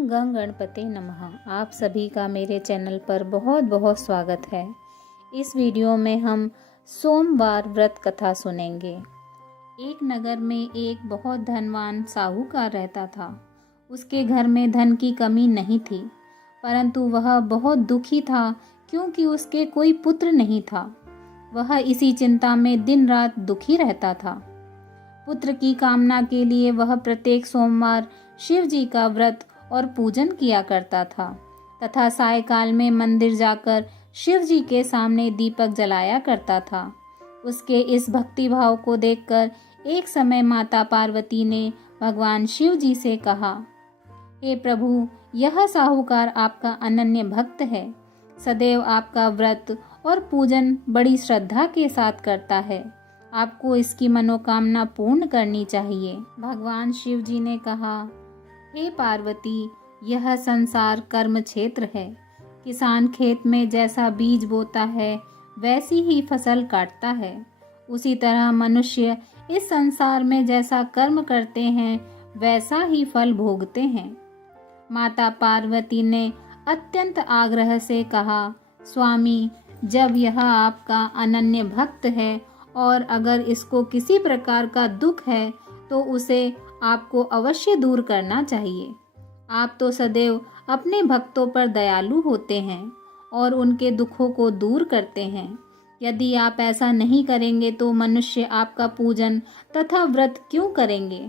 ओम गं गणपते नमः। आप सभी का मेरे चैनल पर बहुत बहुत स्वागत है। इस वीडियो में हम सोमवार व्रत कथा सुनेंगे। एक नगर में एक बहुत धनवान साहूकार रहता था। उसके घर में धन की कमी नहीं थी, परंतु वह बहुत दुखी था क्योंकि उसके कोई पुत्र नहीं था। वह इसी चिंता में दिन रात दुखी रहता था। पुत्र की कामना के लिए वह प्रत्येक सोमवार शिव जी का व्रत और पूजन किया करता था तथा सायकाल में मंदिर जाकर शिव जी के सामने दीपक जलाया करता था। उसके इस भक्ति भाव को देखकर एक समय माता पार्वती ने भगवान शिव जी से कहा, हे प्रभु, यह साहूकार आपका अनन्य भक्त है। सदैव आपका व्रत और पूजन बड़ी श्रद्धा के साथ करता है। आपको इसकी मनोकामना पूर्ण करनी चाहिए। भगवान शिव जी ने कहा, हे पार्वती, यह संसार कर्म क्षेत्र है। किसान खेत में जैसा बीज बोता है वैसी ही फसल काटता है। उसी तरह मनुष्य इस संसार में जैसा कर्म करते हैं वैसा ही फल भोगते हैं। माता पार्वती ने अत्यंत आग्रह से कहा, स्वामी, जब यह आपका अनन्य भक्त है और अगर इसको किसी प्रकार का दुख है तो उसे आपको अवश्य दूर करना चाहिए। आप तो सदैव अपने भक्तों पर दयालु होते हैं और उनके दुखों को दूर करते हैं। यदि आप ऐसा नहीं करेंगे तो मनुष्य आपका पूजन तथा व्रत क्यों करेंगे?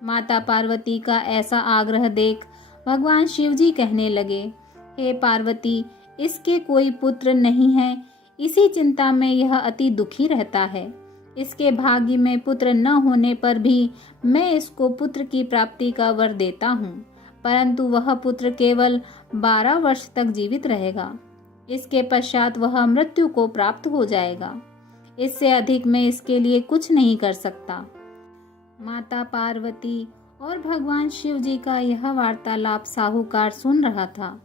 माता पार्वती का ऐसा आग्रह देख भगवान शिव जी कहने लगे, हे पार्वती, इसके कोई पुत्र नहीं है, इसी चिंता में यह अति दुखी रहता है। इसके भाग्य में पुत्र न होने पर भी मैं इसको पुत्र की प्राप्ति का वर देता हूँ, परंतु वह पुत्र केवल 12 वर्ष तक जीवित रहेगा। इसके पश्चात वह मृत्यु को प्राप्त हो जाएगा। इससे अधिक मैं इसके लिए कुछ नहीं कर सकता। माता पार्वती और भगवान शिव जी का यह वार्तालाप साहूकार सुन रहा था।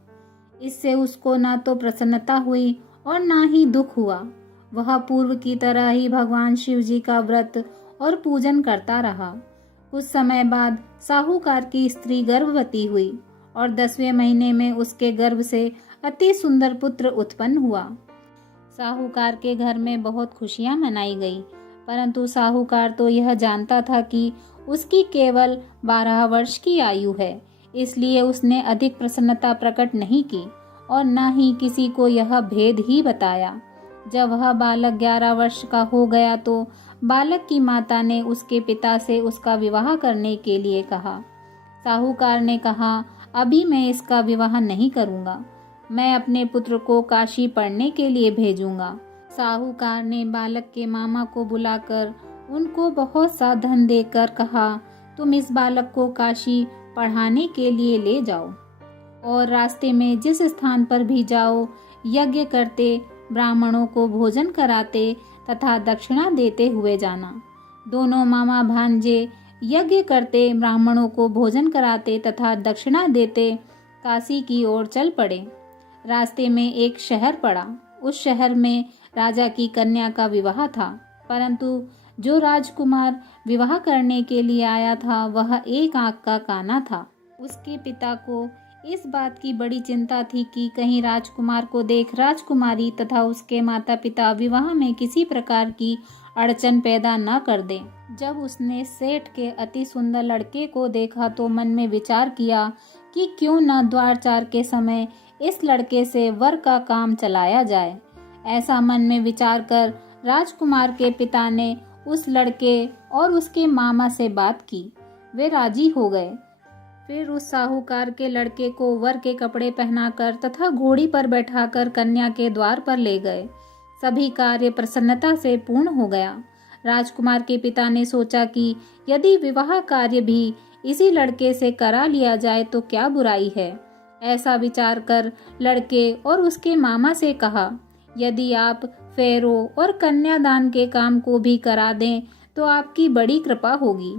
इससे उसको ना तो प्रसन्नता हुई और ना ही दुख हुआ। वह पूर्व की तरह ही भगवान शिव जी का व्रत और पूजन करता रहा। कुछ समय बाद साहूकार की स्त्री गर्भवती हुई और 10वें महीने में उसके गर्भ से अति सुंदर पुत्र उत्पन्न हुआ। साहूकार के घर में बहुत खुशियां मनाई गई, परंतु साहूकार तो यह जानता था कि उसकी केवल 12 वर्ष की आयु है, इसलिए उसने अधिक प्रसन्नता प्रकट नहीं की और न ही किसी को यह भेद ही बताया। जब वह बालक 11 वर्ष का हो गया तो बालक की माता ने उसके पिता से उसका विवाह करने के लिए कहा। साहूकार ने कहा, अभी मैं इसका विवाह नहीं करूंगा, मैं अपने पुत्र को काशी पढ़ने के लिए भेजूंगा। साहूकार ने बालक के मामा को बुलाकर उनको बहुत सा धन देकर कहा, तुम इस बालक को काशी पढ़ाने के लिए ले जाओ और रास्ते में जिस स्थान पर भी जाओ यज्ञ करते, ब्राह्मणों को भोजन कराते तथा दक्षिणा देते हुए जाना। दोनों मामा भांजे यज्ञ करते, ब्राह्मणों को भोजन कराते तथा दक्षिणा देते काशी की ओर चल पड़े। रास्ते में एक शहर पड़ा। उस शहर में राजा की कन्या का विवाह था, परंतु जो राजकुमार विवाह करने के लिए आया था वह एक आंख का काना था। उसके पिता को इस बात की बड़ी चिंता थी कि कहीं राजकुमार को देख राजकुमारी तथा उसके माता पिता विवाह में किसी प्रकार की अड़चन पैदा न कर दें। जब उसने सेठ के अति सुंदर लड़के को देखा तो मन में विचार किया कि क्यों न द्वारचार के समय इस लड़के से वर का काम चलाया जाए। ऐसा मन में विचार कर राजकुमार के पिता ने उस लड़के और उसके मामा से बात की। वे राजी हो गए। फिर उस साहूकार के लड़के को वर के कपड़े पहनाकर तथा घोड़ी पर बैठाकर कन्या के द्वार पर ले गए। सभी कार्य प्रसन्नता से पूर्ण हो गया। राजकुमार के पिता ने सोचा कि यदि विवाह कार्य भी इसी लड़के से करा लिया जाए तो क्या बुराई है। ऐसा विचार कर लड़के और उसके मामा से कहा, यदि आप फेरों और कन्यादान के काम को भी करा दें तो आपकी बड़ी कृपा होगी।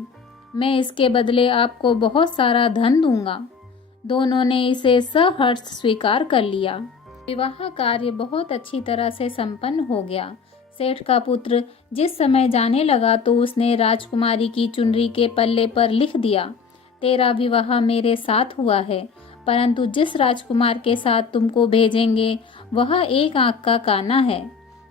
मैं इसके बदले आपको बहुत सारा धन दूंगा। दोनों ने इसे सहर्ष स्वीकार कर लिया। विवाह कार्य बहुत अच्छी तरह से संपन्न हो गया। सेठ का पुत्र जिस समय जाने लगा तो उसने राजकुमारी की चुनरी के पल्ले पर लिख दिया, तेरा विवाह मेरे साथ हुआ है, परंतु जिस राजकुमार के साथ तुमको भेजेंगे वह एक आंख का काना है।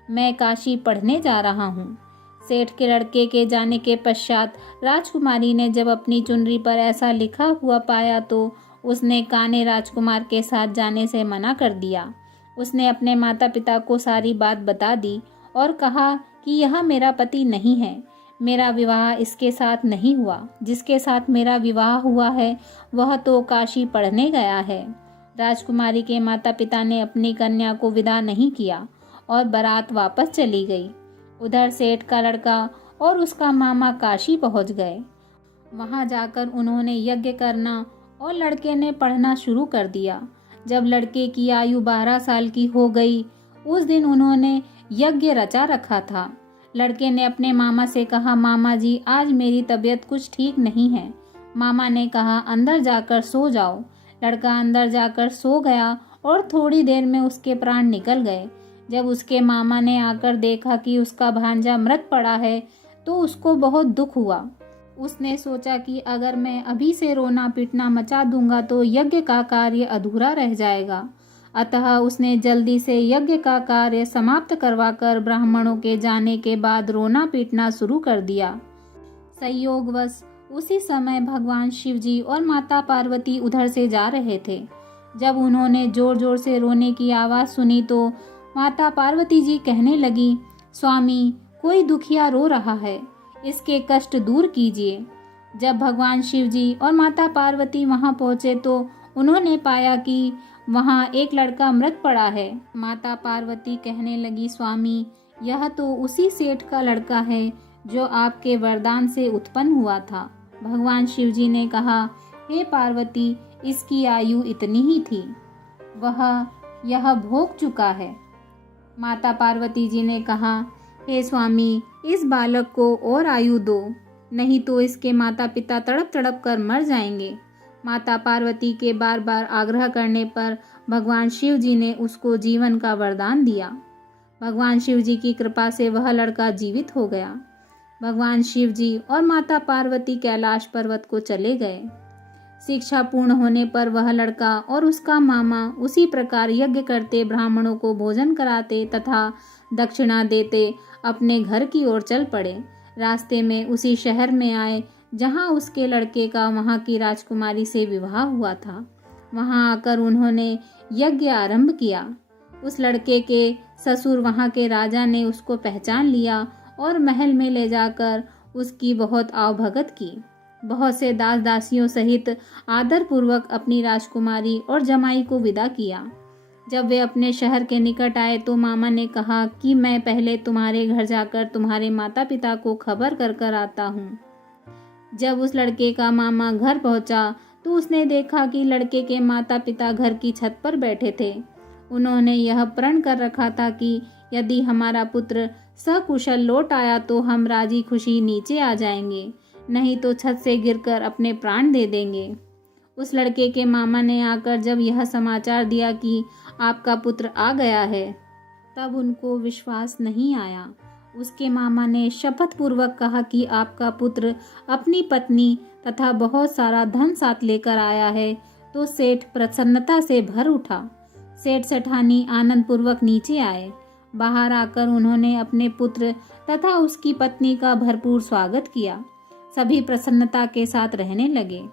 मैं काशी पढ़ने जा रहा हूँ। सेठ के लड़के के जाने के पश्चात राजकुमारी ने जब अपनी चुनरी पर ऐसा लिखा हुआ पाया तो उसने काने राजकुमार के साथ जाने से मना कर दिया। उसने अपने माता पिता को सारी बात बता दी और कहा कि यह मेरा पति नहीं है, मेरा विवाह इसके साथ नहीं हुआ। जिसके साथ मेरा विवाह हुआ है वह तो काशी पढ़ने गया है। राजकुमारी के माता पिता ने अपनी कन्या को विदा नहीं किया और बारात वापस चली गई। उधर सेठ का लड़का और उसका मामा काशी पहुंच गए। वहां जाकर उन्होंने यज्ञ करना और लड़के ने पढ़ना शुरू कर दिया। जब लड़के की आयु 12 साल की हो गई, उस दिन उन्होंने यज्ञ रचा रखा था। लड़के ने अपने मामा से कहा, मामा जी आज मेरी तबीयत कुछ ठीक नहीं है। मामा ने कहा, अंदर जाकर सो जाओ। लड़का अंदर जाकर सो गया और थोड़ी देर में उसके प्राण निकल गए। जब उसके मामा ने आकर देखा कि उसका भांजा मृत पड़ा है तो उसको बहुत दुख हुआ। उसने सोचा कि अगर मैं अभी से रोना पीटना मचा दूंगा तो यज्ञ का कार्य अधूरा रह जाएगा। अतः उसने जल्दी से यज्ञ का कार्य समाप्त करवाकर ब्राह्मणों के जाने के बाद रोना पीटना शुरू कर दिया। संयोगवश उसी समय भगवान शिव जी और माता पार्वती उधर से जा रहे थे। जब उन्होंने जोर जोर से रोने की आवाज सुनी तो माता पार्वती जी कहने लगी, स्वामी कोई दुखिया रो रहा है, इसके कष्ट दूर कीजिए। जब भगवान शिव जी और माता पार्वती वहां पहुंचे तो उन्होंने पाया कि वहां एक लड़का मृत पड़ा है। माता पार्वती कहने लगी, स्वामी यह तो उसी सेठ का लड़का है जो आपके वरदान से उत्पन्न हुआ था। भगवान शिव जी ने कहा, हे पार्वती इसकी आयु इतनी ही थी, वह यह भोग चुका है। माता पार्वती जी ने कहा, हे स्वामी इस बालक को और आयु दो, नहीं तो इसके माता पिता तड़प तड़प कर मर जाएंगे। माता पार्वती के बार बार आग्रह करने पर भगवान शिव जी ने उसको जीवन का वरदान दिया। भगवान शिव जी की कृपा से वह लड़का जीवित हो गया। भगवान शिव जी और माता पार्वती कैलाश पर्वत को चले गए। शिक्षा पूर्ण होने पर वह लड़का और उसका मामा उसी प्रकार यज्ञ करते, ब्राह्मणों को भोजन कराते तथा दक्षिणा देते अपने घर की ओर चल पड़े। रास्ते में उसी शहर में आए जहां उसके लड़के का वहां की राजकुमारी से विवाह हुआ था। वहां आकर उन्होंने यज्ञ आरंभ किया। उस लड़के के ससुर वहां के राजा ने उसको पहचान लिया और महल में ले जाकर उसकी बहुत आवभगत की। बहुत से दास दासियों सहित आदर पूर्वक अपनी राजकुमारी और जमाई को विदा किया। जब वे अपने शहर के निकट आए तो मामा ने कहा कि मैं पहले तुम्हारे घर जाकर तुम्हारे माता पिता को खबर कर कर आता हूँ। जब उस लड़के का मामा घर पहुंचा तो उसने देखा कि लड़के के माता पिता घर की छत पर बैठे थे। उन्होंने यह प्रण कर रखा था कि यदि हमारा पुत्र सकुशल लौट आया तो हम राजी खुशी नीचे आ जाएंगे, नहीं तो छत से गिरकर अपने प्राण दे देंगे। उस लड़के के मामा ने आकर जब यह समाचार दिया कि आपका पुत्र आ गया है, तब उनको विश्वास नहीं आया। उसके मामा ने शपथ पूर्वक कहा कि आपका पुत्र अपनी पत्नी तथा बहुत सारा धन साथ लेकर आया है। तो सेठ प्रसन्नता से भर उठा। सेठ सेठानी आनंद पूर्वक नीचे आए। बाहर आकर उन्होंने अपने पुत्र तथा उसकी पत्नी का भरपूर स्वागत किया। सभी प्रसन्नता के साथ रहने लगे।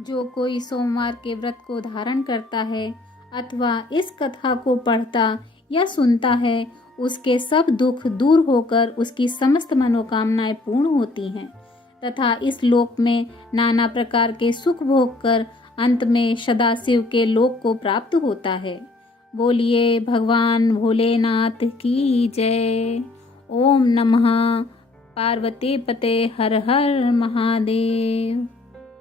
जो कोई सोमवार के व्रत को धारण करता है अथवा इस कथा को पढ़ता या सुनता है, उसके सब दुख दूर होकर उसकी समस्त मनोकामनाएं पूर्ण होती हैं तथा इस लोक में नाना प्रकार के सुख भोग कर अंत में सदाशिव के लोक को प्राप्त होता है। बोलिए भगवान भोलेनाथ की जय। ओम नमः पार्वती पते हर हर महादेव।